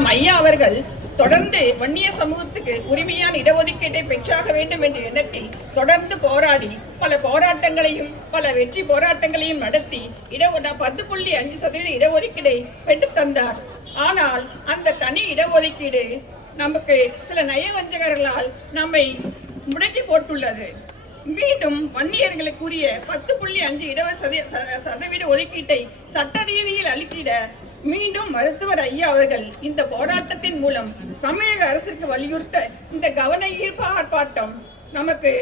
நம் ஐயா அவர்கள் தொடர்ந்து வன்னிய சமூகத்துக்கு உரிமையான இடஒதுக்கீட்டை பெற்றாக வேண்டும் என்ற எண்ணத்தில் தொடர்ந்து போராடி பல போராட்டங்களையும் பல வெற்றி போராட்டங்களையும் நடத்தி இட பத்து புள்ளி அஞ்சு சதவீத இடஒதுக்கீடை பெற்று தந்தார். ஆனால் அந்த தனி இடஒதுக்கீடு நமக்கு சில நயவஞ்சகர்களால் நம்மை முடக்கி போட்டுள்ளது. மீண்டும் வன்னியர்களுக்குரிய பத்து புள்ளி அஞ்சு இட சதவீத ஒதுக்கீட்டை சட்ட ரீதியில் அளித்திட மீண்டும் மருத்துவர் ஐயா அவர்கள் இந்த போராட்டத்தின் மூலம் தமிழக அரசுக்கு வலியுறுத்த இந்த கவன ஈர்ப்பு ஆர்ப்பாட்டம் நமக்கு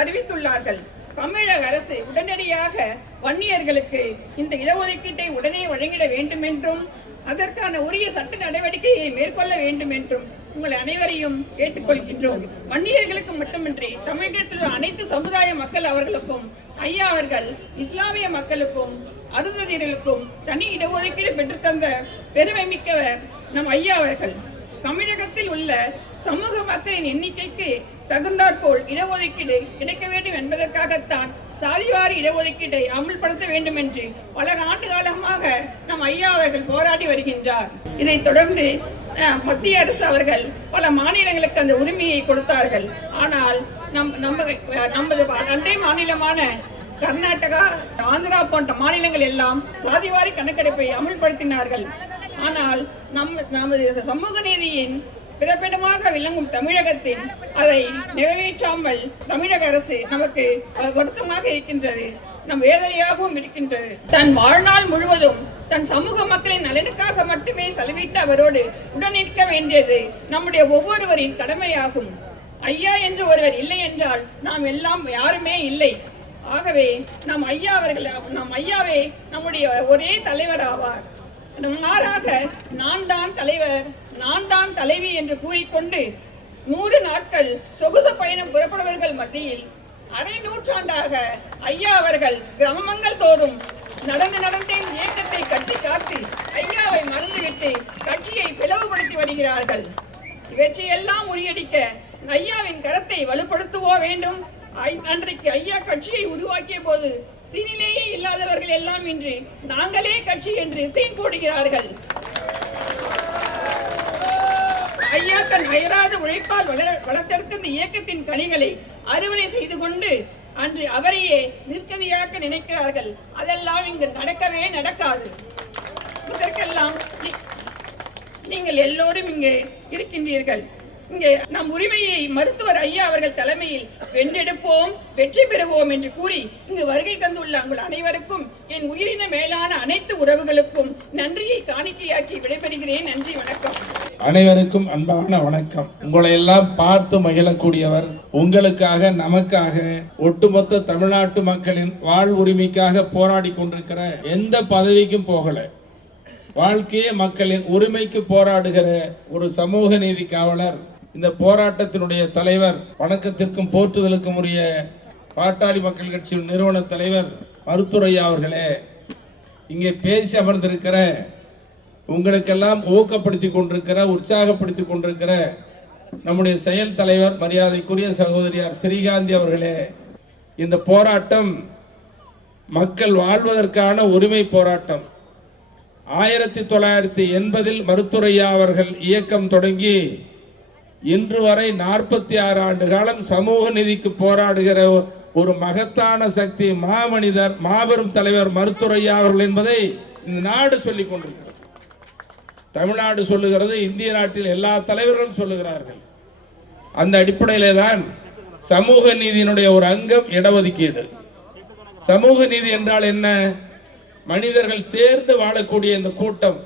அறிவித்துள்ளார்கள். தமிழக அரசு உடனடியாக வன்னியர்களுக்கு இந்த இடஒதுக்கீட்டை உடனே வழங்கிட வேண்டும் என்றும் அதற்கான உரிய சட்ட நடவடிக்கையை மேற்கொள்ள வேண்டும் என்றும் உங்கள் அனைவரையும் கேட்டுக்கொள்கின்றோம். வன்னியர்களுக்கு மட்டுமின்றி தமிழகத்தில் உள்ள அனைத்து சமுதாய மக்கள் அவர்களுக்கும் ஐயா அவர்கள் இஸ்லாமிய மக்களுக்கும் அருந்ததியர்களுக்கும் தனி இடஒதுக்கீடு பெற்றுத்தந்த பெருமை மிக்கவர் நம் ஐயா அவர்கள். தமிழகத்தில் உள்ள சமூக மக்களின் எண்ணிக்கைக்கு தகுந்தாற்போல் இடஒதுக்கீடு கிடைக்க வேண்டும் என்பதற்காகத்தான் சாதிவாரி இடஒதுக்கீட்டை அமல்படுத்த வேண்டும் என்று பல ஆண்டு காலமாக நம் ஐயா அவர்கள் போராடி வருகின்றார். இதைத் தொடர்ந்து அஹ், மத்திய அரசு அவர்கள் பல மாநிலங்களுக்கு அந்த உரிமையை கொடுத்தார்கள். ஆனால் நம் நம்ம நமது அண்டை மாநிலமான கர்நாடகா ஆந்திரா போன்ற மாநிலங்கள் எல்லாம் சாதிவாரி கணக்கெடுப்பை அமல்படுத்தினார்கள். ஆனால் நம் நமது சமூக நீதியின் பிறப்பிடமாக விளங்கும் தமிழகத்தில் அதை நிறைவேற்றாமல் தமிழக அரசு நமக்கு வருத்தமாக இருக்கின்றது நம் வேதனையாகவும் இருக்கின்றது. தன் வாழ்நாள் முழுவதும் தன் சமூக மக்களின் நலனுக்காக மட்டுமே செலவிட்டு அவரோடு உடனிருக்க வேண்டியது நம்முடைய ஒவ்வொருவரின் கடமையாகும். ஐயா என்று ஒருவர் இல்லை என்றால் நாம் எல்லாம் யாருமே இல்லை. ஆகவே நம் ஐயா அவர்கள் நம் ஐயாவே நம்முடைய ஒரே தலைவர் ஆவார். மாறாக நான் தான் தலைவர் நான் தான் தலைவி என்று கூறிக்கொண்டு நூறு நாட்கள் சொகுசு பயணம் புறப்படுவர்கள் மத்தியில் அரை நூற்றாண்டாக ஐயா அவர்கள் கிராமங்கள் தோறும் நடந்து நடந்தேன் இயக்கத்தை கட்டி காத்து ஐயாவை மறந்துவிட்டு கட்சியை பிளவுபடுத்தி வருகிறார்கள். இவற்றையெல்லாம் முறியடிக்க ஐயாவின் கரத்தை வலுப்படுத்துவோ வேண்டும்? அன்றைக்கு ஐயா கட்சியை உருவாக்கிய போது சீனிலேயே இல்லாதவர்கள் எல்லாம் இன்று நாங்களே கட்சி என்று சீன் போடுகிறார்கள். ஐயா தன் அயராத உழைப்பால் வளர வளர்த்தெடுத்த இந்த இயக்கத்தின் கனிகளை அறுவடை செய்து கொண்டு அன்று அவரையே நிற்கதியாக்க நினைக்கிறார்கள். அதெல்லாம் இங்கு நடக்கவே நடக்காது. இதற்கெல்லாம் நீங்கள் எல்லோரும் இங்கே இருக்கின்றீர்கள். இங்கே நம் உரிமையை மருத்துவர் ஐயா அவர்கள் தலைமையில் வென்றெடுப்போம் வெற்றி பெறுவோம் என்று கூறி இங்கு வருகை தந்துள்ள உங்கள் அனைவருக்கும் என் உயிரின மேலான அனைத்து உறவுகளுக்கும் நன்றியை காணிக்கையாக்கி விடைபெறுகிறேன். நன்றி வணக்கம். அனைவருக்கும் அன்பான வணக்கம். உங்களை எல்லாம் பார்த்து மகிழக்கூடியவர் உங்களுக்காக நமக்காக ஒட்டுமொத்த தமிழ்நாட்டு மக்களின் வாழ் உரிமைக்காக போராடி கொண்டிருக்கிற எந்த பதவிக்கும் போகல. வாழ்க்கையே மக்களின் உரிமைக்கு போராடுகிற ஒரு சமூக நீதி காவலர் இந்த போராட்டத்தினுடைய தலைவர் வணக்கத்திற்கும் போற்றுதலுக்கும் உரிய பாட்டாளி மக்கள் கட்சியின் நிறுவன தலைவர் மருத்துரையா அவர்களே இங்கே பேசி அமர்ந்திருக்கிற உங்களுக்கெல்லாம் ஊக்கப்படுத்தி கொண்டிருக்கிற உற்சாகப்படுத்தி கொண்டிருக்கிற நம்முடைய செயல் தலைவர் மரியாதைக்குரிய சகோதரியார் ஸ்ரீகாந்தி அவர்களே இந்த போராட்டம் மக்கள் வாழ்வதற்கான உரிமை போராட்டம். ஆயிரத்தி தொள்ளாயிரத்தி எண்பதில் மருத்துரையா அவர்கள் இயக்கம் தொடங்கி இன்று வரை நாற்பத்தி ஆறு ஆண்டு காலம் சமூக நீதிக்கு போராடுகிற ஒரு மகத்தான சக்தி மாமனிதர் மாபெரும் தலைவர் மருத்துரையா அவர்கள் என்பதை இந்த நாடு சொல்லிக் கொண்டிருக்கிறது. தமிழ்நாடு சொல்லுகிறது இந்திய நாட்டில் எல்லா தலைவர்களும் சொல்லுகிறார்கள். அந்த அடிப்படையிலே தான் சமூக நீதியினுடைய ஒரு அங்கம் இடஒதுக்கீடு. சமூக நீதி என்றால் என்ன? மனிதர்கள் சேர்ந்து வாழக்கூடிய இந்த கூட்டம்.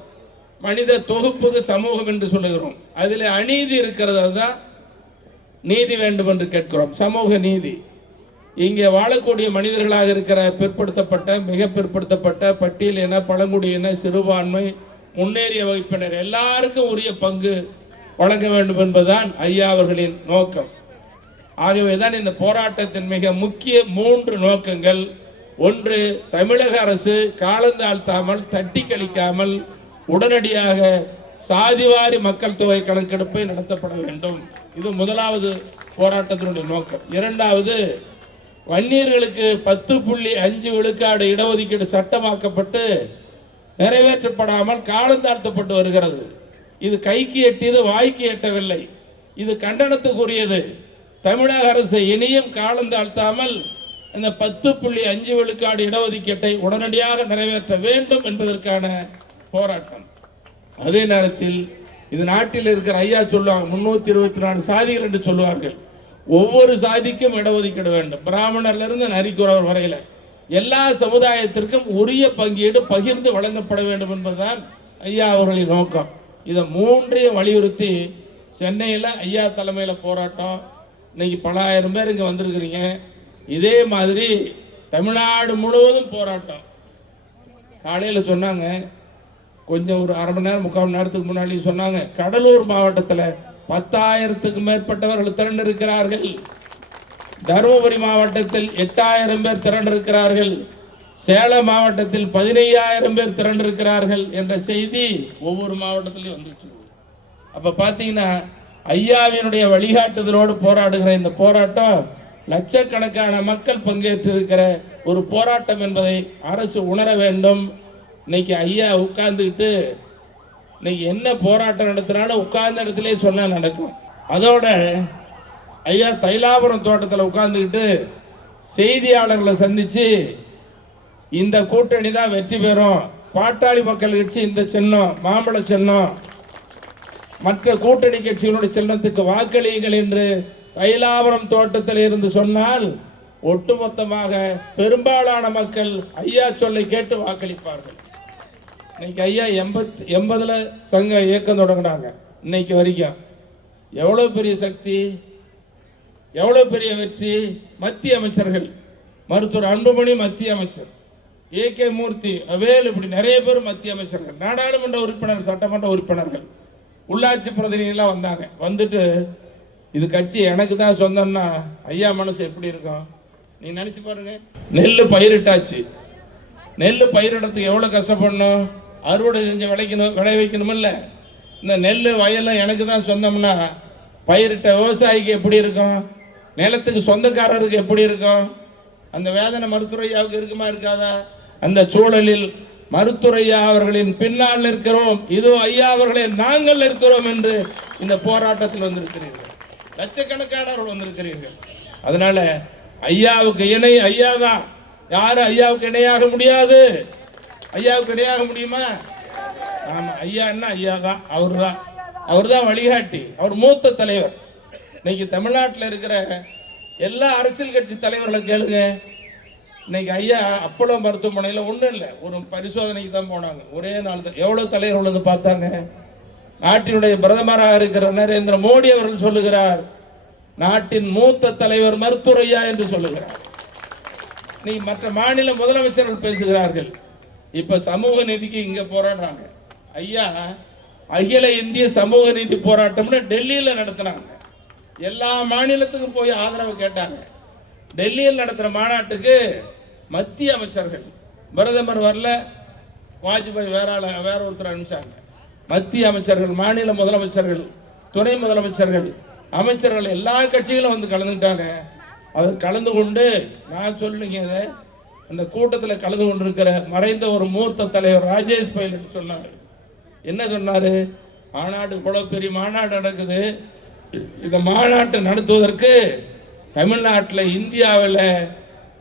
மனித தொகுப்புக்கு சமூகம் என்று சொல்லுகிறோம். அதில் அநீதி இருக்கிறதா தான் நீதி வேண்டும் என்று கேட்கிறோம். சமூக நீதி. இங்கே வாழக்கூடிய மனிதர்களாக இருக்கிற பிற்படுத்தப்பட்ட மிக பிற்படுத்தப்பட்ட பட்டியலின பழங்குடியின சிறுபான்மை முன்னேறிய வகுப்பினர் எல்லாருக்கும் உரிய பங்கு வழங்க வேண்டும் என்பதுதான் ஐயா அவர்களின் நோக்கம். ஆகவேதான் இந்த போராட்டத்தின் மிக முக்கிய மூன்று நோக்கங்கள். ஒன்று தமிழக அரசு காலந்தாழ்த்தாமல் தட்டி கழிக்காமல் உடனடியாக சாதிவாரி மக்கள் தொகை கணக்கெடுப்பை நடத்தப்பட வேண்டும். இது முதலாவது போராட்டத்தினுடைய நோக்கம். இரண்டாவது வன்னியர்களுக்கு பத்து புள்ளி அஞ்சு விழுக்காடு இடஒதுக்கீடு சட்டமாக்கப்பட்டு நிறைவேற்றப்படாமல் காலந்தாழ்த்தப்பட்டு வருகிறது. இது கைக்கு எட்டியது வாய்க்கு எட்டவில்லை. இது கண்டனத்துக்குரியது. தமிழக அரசு இனியும் காலம் தாழ்த்தாமல் இந்த பத்து புள்ளி அஞ்சு விழுக்காடு இடஒதுக்கீட்டை உடனடியாக நிறைவேற்ற வேண்டும் என்பதற்கான போராட்டம். அதே நேரத்தில் இது நாட்டில் இருக்கிற ஐயா சொல்லுவாங்க முன்னூத்தி இருபத்தி நாலு சாதிகள் என்று சொல்லுவார்கள். ஒவ்வொரு சாதிக்கும் இடஒதுக்கீடு வேண்டும். பிராமணர்ல இருந்து நரிக்குறவர் வரையில எல்லா சமுதாயத்திற்கும் உரிய பங்கீடு பகிர்ந்து வழங்கப்பட வேண்டும் என்பதுதான் ஐயா அவர்களின் நோக்கம். இதை மூன்றையும் வலியுறுத்தி சென்னையில் ஐயா தலைமையில் போராட்டம். இன்னைக்கு பல ஆயிரம் பேர் இங்கே வந்திருக்கிறீங்க. இதே மாதிரி தமிழ்நாடு முழுவதும் போராட்டம். காலையில் சொன்னாங்க கொஞ்சம் ஒரு அரை மணி நேரம் முக்கால் மணி நேரத்துக்கு முன்னாடி சொன்னாங்க கடலூர் மாவட்டத்தில் பத்தாயிரத்துக்கு மேற்பட்டவர்கள் திரண்டிருக்கிறார்கள். தருமபுரி மாவட்டத்தில் எட்டாயிரம் பேர் திரண்டிருக்கிறார்கள். சேலம் மாவட்டத்தில் பதினையாயிரம் பேர் திரண்டிருக்கிறார்கள் என்ற செய்தி ஒவ்வொரு மாவட்டத்திலையும் வந்துட்டு அப்போ பார்த்தீங்கன்னா ஐயாவினுடைய வழிகாட்டுதலோடு போராடுகிற இந்த போராட்டம் லட்சக்கணக்கான மக்கள் பங்கேற்றிருக்கிற ஒரு போராட்டம் என்பதை அரசு உணர வேண்டும். இன்னைக்கு ஐயா உட்கார்ந்துக்கிட்டு இன்னைக்கு என்ன போராட்டம் நடத்தினாலும் உட்கார்ந்த இடத்துல சொன்னா நடக்கும். அதோட ஐயா தைலாபுரம் தோட்டத்தில் உட்கார்ந்துக்கிட்டு செய்தியாளர்களை சந்தித்து இந்த கூட்டணி தான் வெற்றி பெறும். பாட்டாளி மக்கள் கட்சி இந்த சின்னம் மாம்பழ சின்னம். மற்ற கூட்டணி கட்சிகளுடைய சின்னத்துக்கு வாக்களியுங்கள் என்று தைலாபுரம் தோட்டத்தில் இருந்து சொன்னால் ஒட்டுமொத்தமாக பெரும்பாலான மக்கள் ஐயா சொல்லை கேட்டு வாக்களிப்பார்கள். இன்னைக்கு ஐயா எண்பத் எண்பதில் சங்க இயக்கம் தொடங்கினாங்க இன்னைக்கு வரைக்கும். எவ்வளோ பெரிய சக்தி எவ்வளோ பெரிய வெற்றி மத்திய அமைச்சர்கள் மருத்துவர் அன்புமணி மத்திய அமைச்சர் ஏ கே மூர்த்தி அவேல் இப்படி நிறைய பேர் மத்திய அமைச்சர்கள் நாடாளுமன்ற உறுப்பினர் சட்டமன்ற உறுப்பினர்கள் உள்ளாட்சி பிரதிநிதிகளாக வந்தாங்க. வந்துட்டு இது கட்சி எனக்கு தான் சொந்தம்னா ஐயா மனசு எப்படி இருக்கும்? நீ நினச்சி பாருங்க. நெல் பயிரிட்டாச்சு. நெல் பயிரிடத்துக்கு எவ்வளோ கஷ்டப்படணும்? அறுவடை செஞ்சு விளைக்கணும் விளை வைக்கணுமில்ல. இந்த நெல் வயலும் எனக்கு தான் சொந்தம்னா பயிரிட்ட விவசாயிக்கு எப்படி இருக்கும்? நிலத்துக்கு சொந்தக்காரருக்கு எப்படி இருக்கும்? அந்த வேதனை மருத்துவரையாவுக்கு இருக்குமா இருக்காதா? அந்த சூழலில் மருத்துவரையா அவர்களின் பின்னால் நிற்கிறோம். இதோ ஐயா அவர்களே நாங்கள் இருக்கிறோம் என்று இந்த போராட்டத்தில் வந்திருக்கிறீர்கள். லட்சக்கணக்கானவர்கள் வந்திருக்கிறீர்கள். அதனால ஐயாவுக்கு இணை ஐயா தான் யாரும் ஐயாவுக்கு இணையாக முடியாது. ஐயாவுக்கு இடையாக முடியுமா? ஆமா ஐயா என்ன? ஐயா தான் அவர் தான் அவர் தான் வழிகாட்டி. அவர் மூத்த தலைவர். இன்னைக்கு தமிழ்நாட்டில் இருக்கிற எல்லா அரசியல் கட்சி தலைவர்களை கேளுங்க. இன்னைக்கு ஐயா அப்போலோ மருத்துவமனையில் ஒன்றும் இல்லை. ஒரு பரிசோதனைக்கு தான் போனாங்க. ஒரே நாள் தான். எவ்வளோ தலைவர்கள் வந்து பார்த்தாங்க? நாட்டினுடைய பிரதமராக இருக்கிற நரேந்திர மோடி அவர்கள் சொல்லுகிறார் நாட்டின் மூத்த தலைவர் மருத்துவரையா என்று சொல்லுகிறார். நீ மற்ற மாநில முதலமைச்சர்கள் பேசுகிறார்கள். இப்ப சமூக நீதிக்கு இங்க போராடுறாங்க. ஐயா அகில இந்திய சமூக நீதி போராட்டம்னு டெல்லியில நடத்தினாங்க. எல்லா மாநிலத்துக்கும் போய் ஆதரவு கேட்டாங்க. டெல்லியில் நடத்துற மாநாட்டுக்கு மத்திய அமைச்சர்கள். பிரதமர் வரல வாஜ்பாய் வேற வேற ஒருத்தர் அனுப்பிச்சாங்க. மத்திய அமைச்சர்கள் மாநில முதலமைச்சர்கள் துணை முதலமைச்சர்கள் அமைச்சர்கள் எல்லா கட்சிகளும் வந்து கலந்துக்கிட்டாங்க. அதை கலந்து கொண்டு நான் சொல்லுங்க இதை. அந்த கூட்டத்தில் கலந்து கொண்டிருக்கிற மறைந்த ஒரு மூத்த தலைவர் ராஜேஷ் பைலட் சொன்னார். என்ன சொன்னார்? மாநாடு இவ்வளவு பெரிய மாநாடு நடக்குது. இந்த மாநாட்டை நடத்துவதற்கு தமிழ்நாட்டில் இந்தியாவில்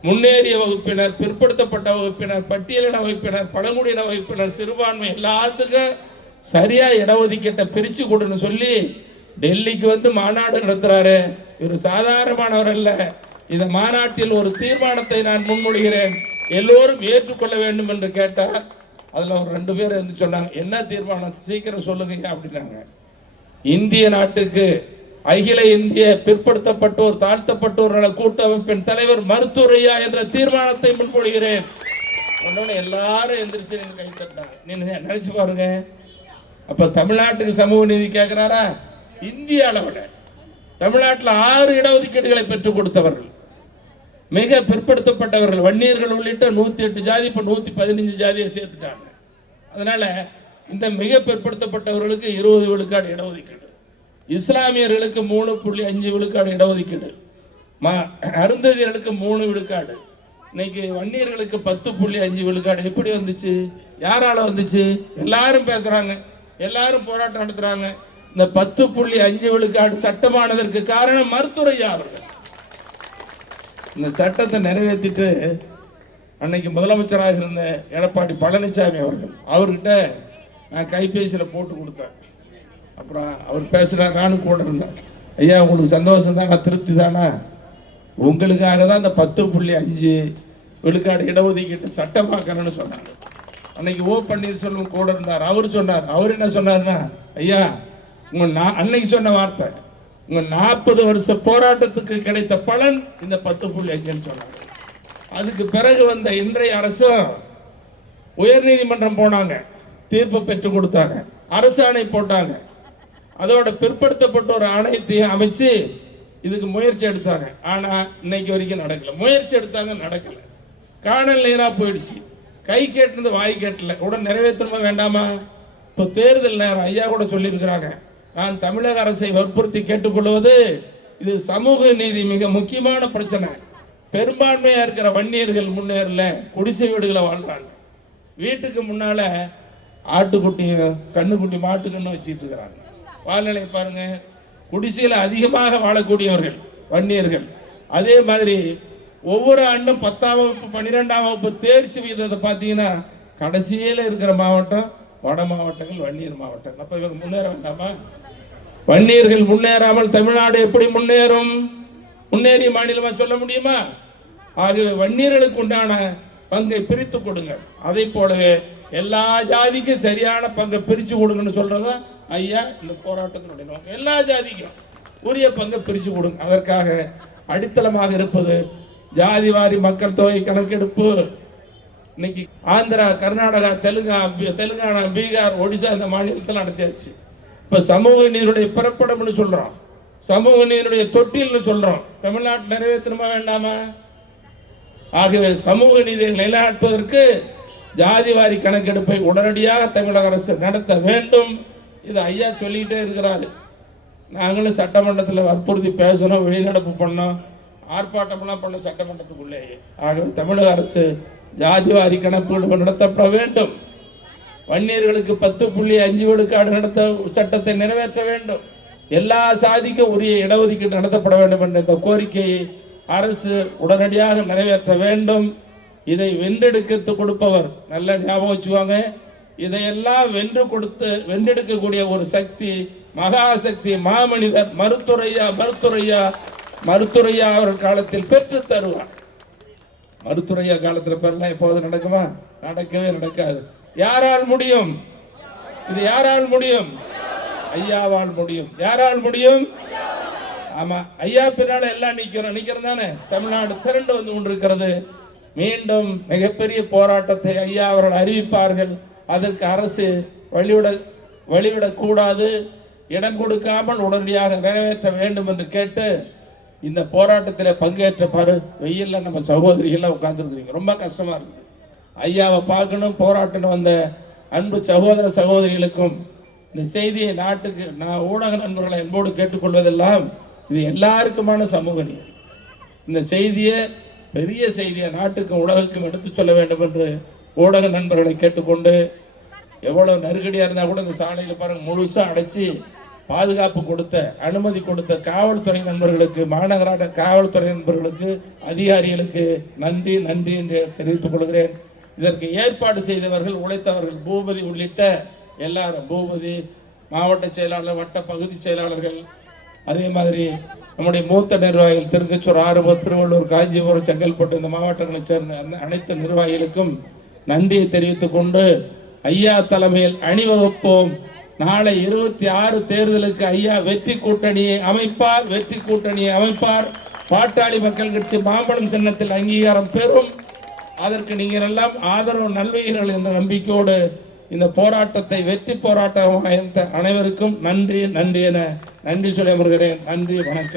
முன்னேறிய வகுப்பினர் பிற்படுத்தப்பட்ட வகுப்பினர் பட்டியலின வகுப்பினர் பழங்குடியின வகுப்பினர் சிறுபான்மை எல்லாத்துக்கும் சரியாக இடஒதுக்கீட்டை பிரித்து கொடுன்னு சொல்லி டெல்லிக்கு வந்து மாநாடு நடத்துகிறாரு இவர் சாதாரணமானவர் இல்லை இந்த மாநாட்டில் ஒரு தீர்மானத்தை நான் முன்மொழிகிறேன். எல்லோரும் ஏற்றுக்கொள்ள வேண்டும் என்று கேட்டால் அதில் ஒரு ரெண்டு பேர் இருந்து சொன்னாங்க என்ன தீர்மானம்? சீக்கிரம் சொல்லுங்க அப்படின்னாங்க. இந்திய நாட்டுக்கு அகில இந்திய பிற்படுத்தப்பட்டோர் தாழ்த்தப்பட்டோர் நல கூட்டமைப்பின் தலைவர் மருத்துவரையா என்ற தீர்மானத்தை முன்மொழிகிறேன். உடனே எல்லாரும் எந்திரிச்சு கை தட்டினாங்க. நீங்க நினைச்சு பாருங்க. அப்ப தமிழ்நாட்டுக்கு சமூக நீதி கேட்கிறாரா இந்திய அளவில் தமிழ்நாட்டில் ஆறு இடஒதுக்கீடுகளை பெற்றுக் கொடுத்தவர்கள். மிக பிற்படுத்தப்பட்டவர்கள். வன்னியர்கள் உள்ளிட்ட நூத்தி எட்டு ஜாதி இப்ப நூத்தி பதினஞ்சு ஜாதியை சேர்த்துட்டாங்க. அதனால இந்த மிக பிற்படுத்தப்பட்டவர்களுக்கு இருபது விழுக்காடு இடஒதுக்கீடு. இஸ்லாமியர்களுக்கு மூணு புள்ளி அஞ்சு விழுக்காடு இடஒதுக்கீடு. மா அருந்ததியர்களுக்கு மூணு விழுக்காடு. இன்னைக்கு வன்னியர்களுக்கு பத்து புள்ளி அஞ்சு விழுக்காடு. எப்படி வந்துச்சு? யாரால வந்துச்சு? எல்லாரும் பேசுறாங்க. எல்லாரும் போராட்டம் நடத்துறாங்க. இந்த பத்து புள்ளி அஞ்சு விழுக்காடு சட்டமானதற்கு காரணம் மருத்துவரையா அவர்கள். இந்த சட்டத்தை நிறைவேற்றிட்டு அன்னைக்கு முதலமைச்சராக இருந்த எடப்பாடி பழனிசாமி அவர்கள் அவர்கிட்ட நான் கைபேசியில் போட்டு கொடுத்தேன். அப்புறம் அவர் பேசுகிறார் நானும் கூட இருந்தேன். ஐயா உங்களுக்கு சந்தோஷம் தானா திருப்தி தானா உங்களுக்காக தான் இந்த பத்து புள்ளி அஞ்சு விழுக்காடு இடஒதுக்கீட்டு சட்டமாக்கணும்னு சொன்னாங்க அன்னைக்கு ஓ பன்னீர்செல்வம் கூட இருந்தார். அவர் சொன்னார். அவர் என்ன சொன்னார்னா ஐயா உங்கள் நான் அன்னைக்கு சொன்ன வார்த்தை. உங்க நாற்பது வருஷ போராட்டத்துக்கு கிடைத்த பலன் இந்த பத்து புள்ளி அஞ்சுன்னு சொன்னாங்க. அதுக்கு பிறகு வந்த இன்றைய அரசும் உயர்நீதிமன்றம் போனாங்க. தீர்ப்பு பெற்றுக் கொடுத்தாங்க. அரசாணை போட்டாங்க. அதோட பிற்படுத்தப்பட்ட ஒரு ஆணையத்தையும் அமைச்சு இதுக்கு முயற்சி எடுத்தாங்க. ஆனா இன்னைக்கு வரைக்கும் நடக்கல. முயற்சி எடுத்தாங்க நடக்கல. காணல் நீராக போயிடுச்சு. கை கேட்டது வாய் கேட்டல. உடனே நிறைவேற்றணுமா வேண்டாமா? இப்போ தேர்தல் நேரம். ஐயா கூட சொல்லியிருக்கிறாங்க. நான் தமிழக அரசை வற்புறுத்தி கேட்டுக்கொள்வது இது சமூக நீதி மிக முக்கியமான பிரச்சனை. பெரும்பான்மையா இருக்கிற வன்னியர்கள் முன்னேறல குடிசை வீடுகளை வாழ்றாங்க. வீட்டுக்கு முன்னால ஆட்டுக்குட்டி கண்ணுக்குட்டி மாட்டுக்கண்ணு வச்சிட்டு இருக்கிறாங்க. வாழ்நிலை பாருங்க குடிசையில் அதிகமாக வாழக்கூடியவர்கள் வன்னியர்கள். அதே மாதிரி ஒவ்வொரு ஆண்டும் பத்தாம் வகுப்பு பன்னிரெண்டாம் வகுப்பு தேர்ச்சி விகிதத்தை பார்த்தீங்கன்னா கடைசியில் இருக்கிற மாவட்டம் வட மாவட்டங்கள் வன்னியர் மாவட்டங்கள். அப்ப இவங்க முன்னேற வேண்டாமா? வன்னியர்கள் முன்னேறாமல் தமிழ்நாடு எப்படி முன்னேறும்? முன்னேறிய மாநிலமா சொல்ல முடியுமா? ஆகவே வன்னியர்களுக்கு உண்டான பங்கை பிரித்து கொடுங்க அதை போலவே எல்லா ஜாதிக்கும் சரியான பங்கை பிரித்து கொடுங்கன்னு சொல்றதா? ஐயா இந்த போராட்டத்தினுடைய நோக்கம். எல்லா ஜாதிக்கும் உரிய பங்கை பிரித்து கொடுங்க. அதற்காக அடித்தளமாக இருப்பது ஜாதிவாரி மக்கள் தொகை கணக்கெடுப்பு இன்னைக்கு ஆந்திரா கர்நாடகா தெலுங்கா தெலுங்கானா பீகார் ஒடிசா இந்த மாநிலத்தில் நடத்தியாச்சு. இப்போ சமூக நீருடைய பிறப்பிடம்னு சொல்கிறோம் சமூக நீருடைய தொட்டில்னு சொல்கிறோம் தமிழ்நாட்டில் நிறைவேற்றணுமா வேண்டாமா? ஆகவே சமூக நீதியை நிலைநாட்டுவதற்கு ஜாதிவாரி கணக்கெடுப்பை உடனடியாக தமிழக அரசு நடத்த வேண்டும். இது ஐயா சொல்லிக்கிட்டே இருக்கிறாரு. நாங்களும் சட்டமன்றத்தில் வற்புறுத்தி பேசணும் வெளிநடப்பு பண்ணோம் ஆர்ப்பாட்டம்லாம் பண்ண சட்டமன்றத்துக்குள்ளேயே. ஆகவே தமிழக அரசு ஜாதிவாரி கணக்கெடுப்பு நடத்தப்பட வேண்டும். வன்னியர்களுக்கு பத்து புள்ளி அஞ்சு விழுக்காடு நடத்த சட்டத்தை நிறைவேற்ற வேண்டும். எல்லா சாதிக்கும் உரிய இடஒதுக்கீடு நடத்தப்பட வேண்டும் என்ற இந்த கோரிக்கையை அரசு உடனடியாக நிறைவேற்ற வேண்டும். இதை வென்றெடுக்க கொடுப்பவர் நல்ல ஞாபகம் வச்சுவாங்க இதையெல்லாம் வென்று கொடுத்து வென்றெடுக்கக்கூடிய ஒரு சக்தி மகாசக்தி மாமனிதர் மருத்துரையா மருத்துரையா மருத்துரையா அவர் காலத்தில் பெற்று தருவார். மருத்துரையா காலத்துல பேர்லாம் எப்போது நடக்குமா? நடக்கவே நடக்காது. யாரால் முடியும்? இது யாரால் முடியும்? ஐயாவால் முடியும். யாரால் முடியும்? ஆமா ஐயா பின்னால எல்லாம் நிக்கிறோம். நிக்கிறோம் தானே? தமிழ்நாடு திரண்டு வந்து கொண்டிருக்கிறது. மீண்டும் மிகப்பெரிய போராட்டத்தை ஐயா அவர்கள் அறிவிப்பார்கள். அதற்கு அரசு வழிவிட வழிவிடக்கூடாது. இடம் கொடுக்காமல் உடனடியாக நிறைவேற்ற வேண்டும் என்று கேட்டு இந்த போராட்டத்தில் பங்கேற்ற பாரு வெயில்ல நம்ம சகோதரிகள்லாம் உட்காந்துருக்குறீங்க ரொம்ப கஷ்டமாக இருக்குது ஐயாவை பார்க்கணும் போராட்டம் வந்த அன்பு சகோதர சகோதரிகளுக்கும் இந்த செய்தியை நாட்டுக்கு நான் ஊடக நண்பர்களை என்போடு கேட்டுக்கொள்வதெல்லாம் இது எல்லாருக்குமான சமூக நீர் இந்த செய்தியை பெரிய செய்தியை நாட்டுக்கும் உலகுக்கும் எடுத்து சொல்ல வேண்டும் என்று ஊடக நண்பர்களை கேட்டுக்கொண்டு எவ்வளோ நெருக்கடியாக இருந்தால் கூட இந்த சாலையில் பாருங்க முழுசாக அடைச்சி பாதுகாப்பு கொடுத்த அனுமதி கொடுத்த காவல்துறை நண்பர்களுக்கு மாநகராட்ட காவல்துறை நண்பர்களுக்கு அதிகாரிகளுக்கு நன்றி நன்றி என்று தெரிவித்துக் கொள்கிறேன். இதற்கு ஏற்பாடு செய்தவர்கள் உழைத்தவர்கள் பூபதி உள்ளிட்ட எல்லாரும் பூபதி மாவட்ட செயலாளர் வட்ட பகுதி செயலாளர்கள் அதே மாதிரி நம்முடைய மூத்த நிர்வாகிகள் திருக்கச்சூர் ஆறுபது திருவள்ளூர் காஞ்சிபுரம் செங்கல்பட்டு இந்த மாவட்டங்களைச் சேர்ந்த அனைத்து நிர்வாகிகளுக்கும் நன்றியை தெரிவித்துக் கொண்டு ஐயா தலைமையில் அணிவகுப்போம். நாளை இருபத்தி ஆறு தேர்தலுக்கு ஐயா வெற்றி கூட்டணியை அமைப்பார் வெற்றி கூட்டணியை அமைப்பார். பாட்டாளி மக்கள் கட்சி மாம்பழம் சின்னத்தில் அங்கீகாரம் பெறும். அதற்கு நீங்கள் எல்லாம் ஆதரவு நல்வீர்கள் என்ற நம்பிக்கையோடு இந்த போராட்டத்தை வெற்றி போராட்டமாக அனைவருக்கும் நன்றி நன்றி என நன்றி சொல்லி வருகிறேன் நன்றி வணக்கம்.